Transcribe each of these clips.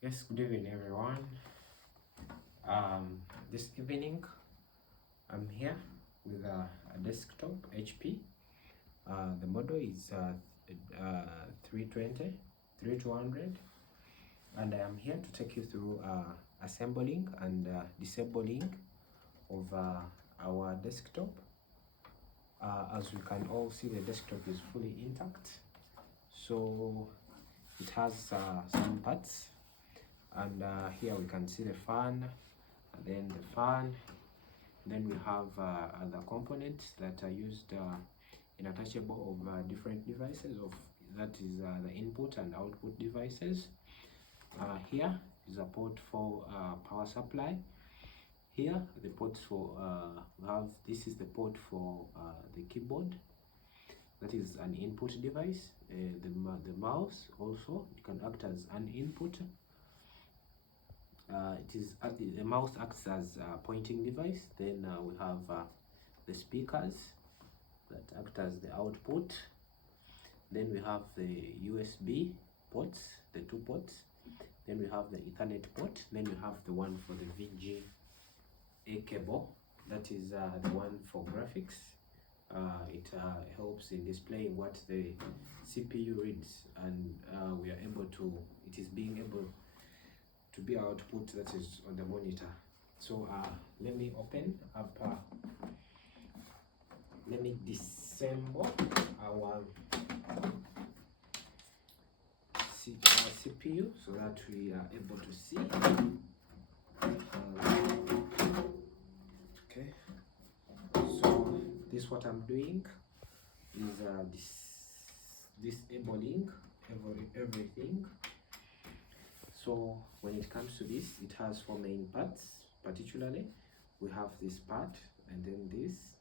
Yes, good evening everyone. This evening I'm here with a desktop HP. The model is 320, 3200, and I am here to take you through assembling and disabling of our desktop. As we can all see, the desktop is fully intact, so it has some parts. And here we can see the fan, and then the fan. Then we have other components that are used in attachable of different devices. That is the input and output devices. Here is a port for power supply. Here the ports for this is the port for the keyboard. That is an input device. The mouse also, it can act as an input. The mouse acts as a pointing device. Then we have the speakers that act as the output. Then we have the USB ports, the two ports. Then we have the Ethernet port. Then we have the one for the VGA cable. That is the one for graphics. It helps in displaying what the CPU reads, and we are able to. It is being able to be our output that is on the monitor. So let me open up, let me disassemble our CPU so that we are able to see. Okay, so this what I'm doing is disabling everything. So when it comes to this, it has four main parts. Particularly, we have this part, and then this,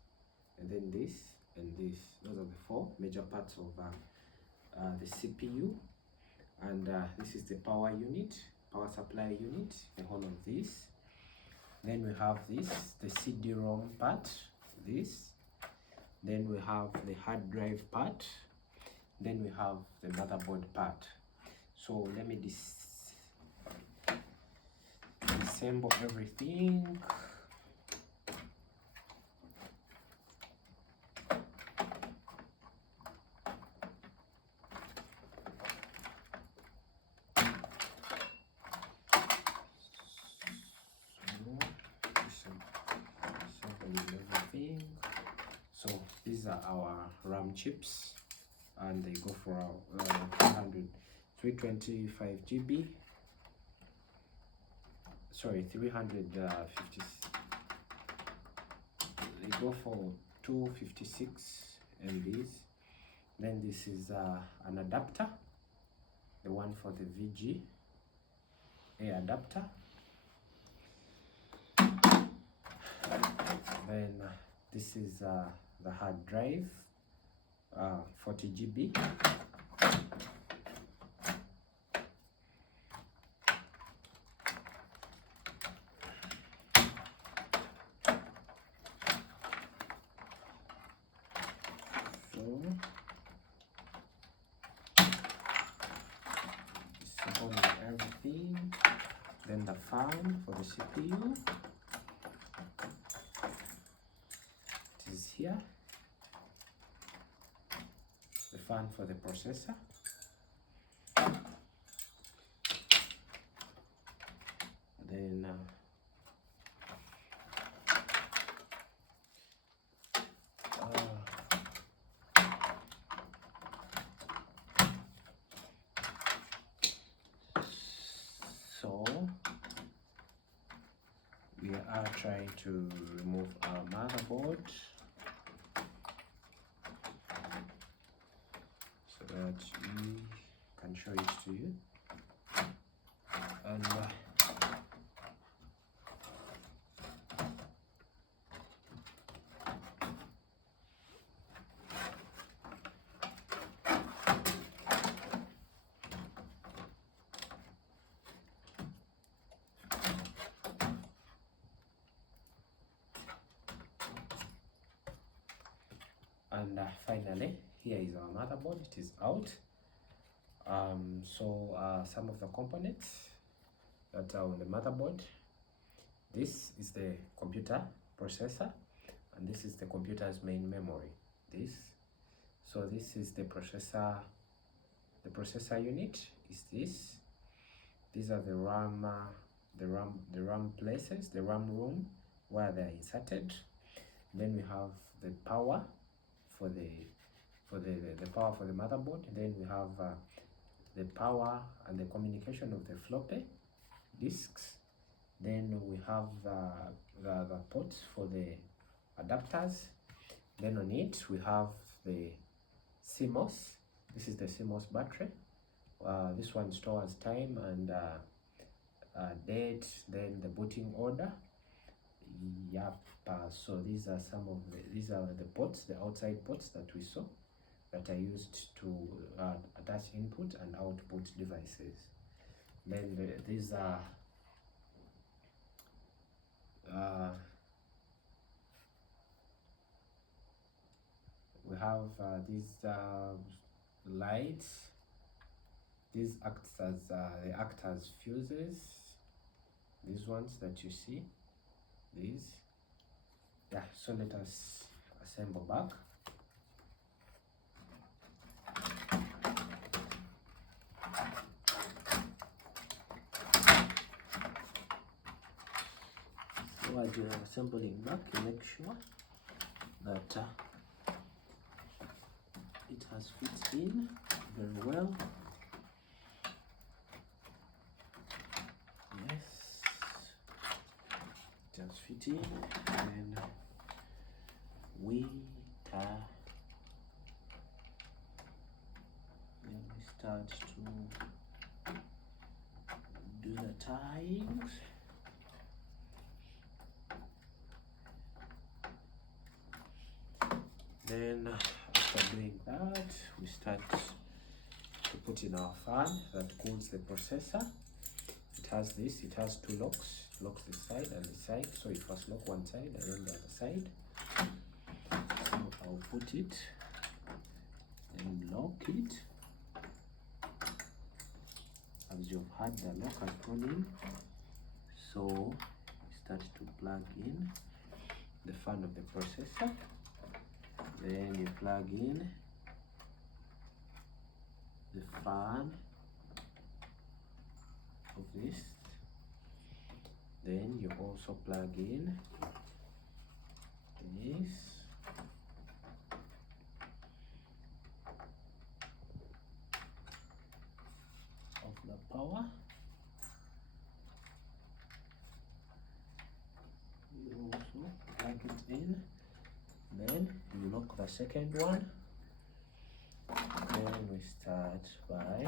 and then this, and this. Those are the four major parts of the CPU. And this is the power unit, power supply unit, the whole of this. Then we have this, the CD-ROM part, this. Then we have the hard drive part. Then we have the motherboard part. So let me disassemble everything. So these are our RAM chips, and they go for 325 GB. Sorry, 350. They go for 256 MBs. Then this is an adapter, the one for the VGA adapter. Then this is the hard drive, 40 GB. Disassemble everything. Then the fan for the CPU. It is here. The fan for the processor. Then so we are trying to remove our motherboard so that we can show it to you. And finally, here is our motherboard. It is out. So some of the components that are on the motherboard. This is the computer processor, and this is the computer's main memory. This is the processor. The processor unit is this. These are the RAM places, the RAM room where they are inserted. Then we have the power for the power for the motherboard. Then we have the power and the communication of the floppy disks. Then we have the ports for the adapters. Then on it we have the CMOS. This is the CMOS battery. This one stores time and date, then the booting order. Yep. So these are the ports, the outside ports that we saw, that are used to attach input and output devices. Then these are we have these lights. These they act as fuses. These ones that you see, these. Yeah, so let us assemble back. So as you're assembling back, you make sure that it has fit in very well. Yes, it has fit in, and we start to do the tyings. Then after doing that, we start to put in our fan that cools the processor. It has two locks the side and the side. So you first lock one side and then the other side. So I'll put it and lock it. As you've had the lock has gone in, so we start to plug in the fan of the processor. Then you plug in the fan of this. Then you also plug in this. Of the power. You also plug it in. Then you lock the second one. Then we start by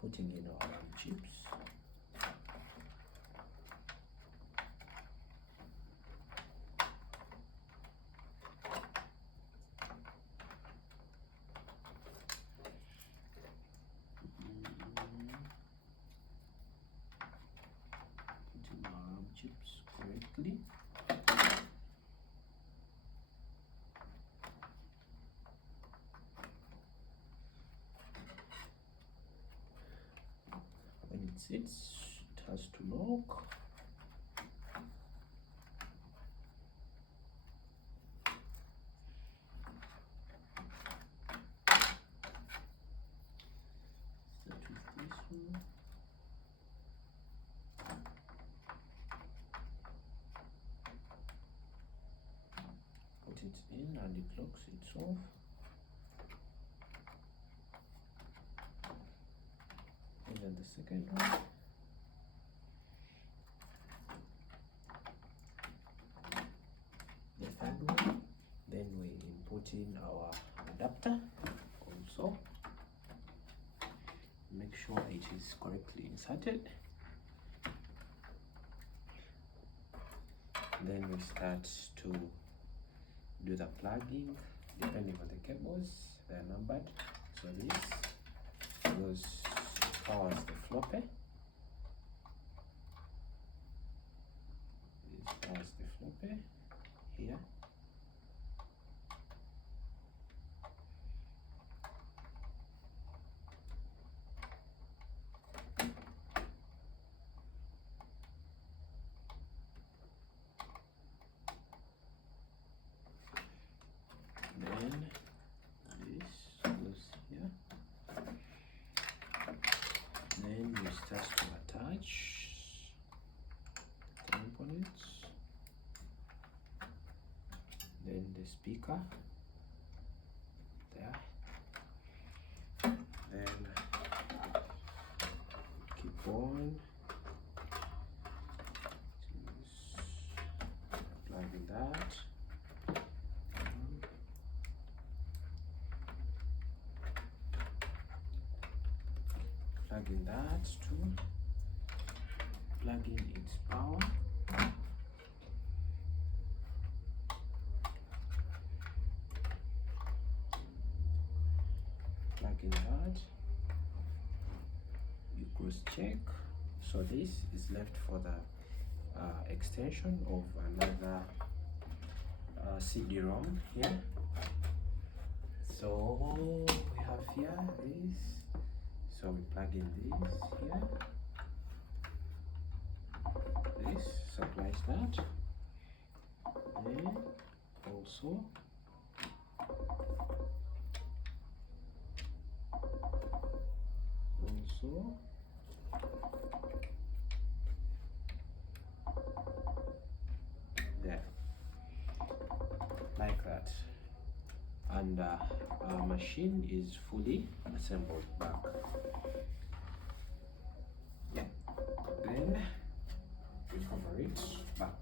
putting in our chips. Putting our chips correctly. When it sits, it has to lock. Start with this one. Put it in and it locks itself. And then the second one. The third one. Then we input in our adapter also. Make sure it is correctly inserted. Then we start to do the plugging depending on the cables. They are numbered. So this powers the floppy. This powers the floppy here. starts to attach components. Then the speaker there. Then keep on plugging that. Plugging that too. Plugging its power. Plugging that. You cross check. So this is left for the extension of another CD-ROM here. So we have here this. So we plug in this here. This supplies that. Then also there, like that, and our machine is fully assembled back. Yeah, then we cover it back.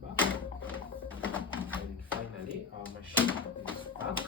Back, and finally our machine is back.